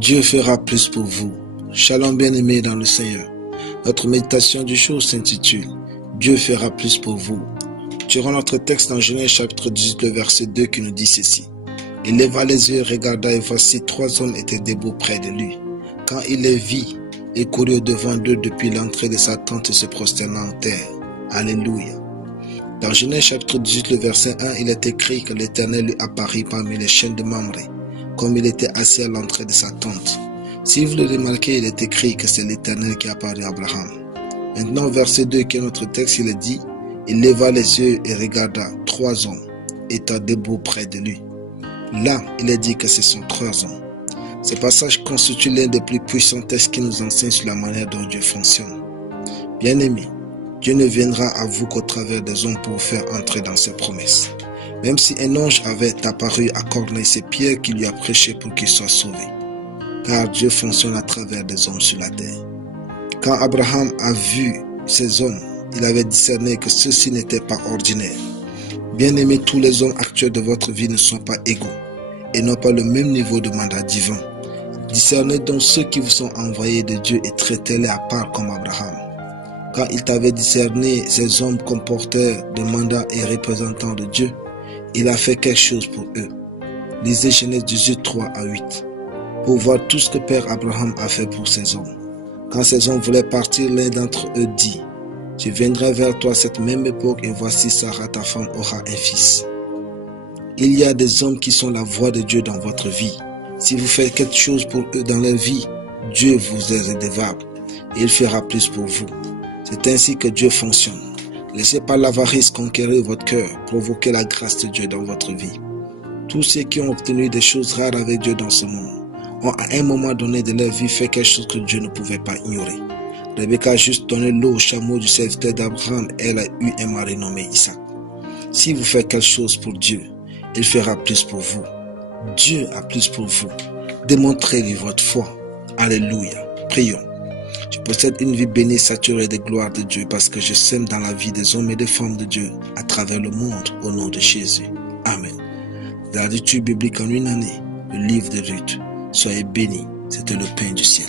Dieu fera plus pour vous. Shalom bien-aimés dans le Seigneur. Notre méditation du jour s'intitule « Dieu fera plus pour vous ». Durant notre texte dans Genèse chapitre 18, le verset 2 qui nous dit ceci. « Il leva les yeux et regarda et voici 3 hommes étaient debout près de lui. Quand il les vit, il courut au-devant d'eux depuis l'entrée de sa tente et se prosterna en terre. » Alléluia. Dans Genèse chapitre 18, le verset 1, il est écrit que l'Éternel lui apparut parmi les chênes de Mamré, comme il était assis à l'entrée de sa tente. Si vous le remarquez, il est écrit que c'est l'Éternel qui apparut à Abraham. Maintenant, verset 2 qui est notre texte, il est dit, il leva les yeux et regarda 3 hommes étant debout près de lui. Là, il est dit que ce sont 3 hommes. Ce passage constitue l'un des plus puissants textes qui nous enseigne sur la manière dont Dieu fonctionne. Bien-aimés, Dieu ne viendra à vous qu'au travers des hommes pour vous faire entrer dans ses promesses. Même si un ange avait apparu à Corneille, c'est Pierre qui lui a prêché pour qu'il soit sauvé. Car Dieu fonctionne à travers des hommes sur la terre. Quand Abraham a vu ces hommes, il avait discerné que ceux-ci n'étaient pas ordinaires. Bien-aimés, tous les hommes actuels de votre vie ne sont pas égaux et n'ont pas le même niveau de mandat divin. Discernez donc ceux qui vous sont envoyés de Dieu et traitez-les à part comme Abraham. Quand il t'avait discerné ces hommes comme porteurs de mandat et représentants de Dieu, il a fait quelque chose pour eux. Lisez Genèse 18, 3 à 8. Pour voir tout ce que Père Abraham a fait pour ces hommes. Quand ces hommes voulaient partir, l'un d'entre eux dit, « Je viendrai vers toi à cette même époque et voici Sarah ta femme aura un fils. » Il y a des hommes qui sont la voix de Dieu dans votre vie. Si vous faites quelque chose pour eux dans leur vie, Dieu vous est redevable et il fera plus pour vous. C'est ainsi que Dieu fonctionne. Laissez pas l'avarice conquérir votre cœur, provoquez la grâce de Dieu dans votre vie. Tous ceux qui ont obtenu des choses rares avec Dieu dans ce monde ont à un moment donné de leur vie fait quelque chose que Dieu ne pouvait pas ignorer. Rebecca a juste donné l'eau au chameau du serviteur d'Abraham et elle a eu un mari nommé Isaac. Si vous faites quelque chose pour Dieu, il fera plus pour vous. Dieu a plus pour vous. Démontrez-lui votre foi. Alléluia. Prions. Je possède une vie bénie saturée de gloire de Dieu parce que je sème dans la vie des hommes et des femmes de Dieu à travers le monde au nom de Jésus. Amen. Dans l'étude biblique en une année, le livre de Ruth. Soyez bénis, c'était le pain du ciel.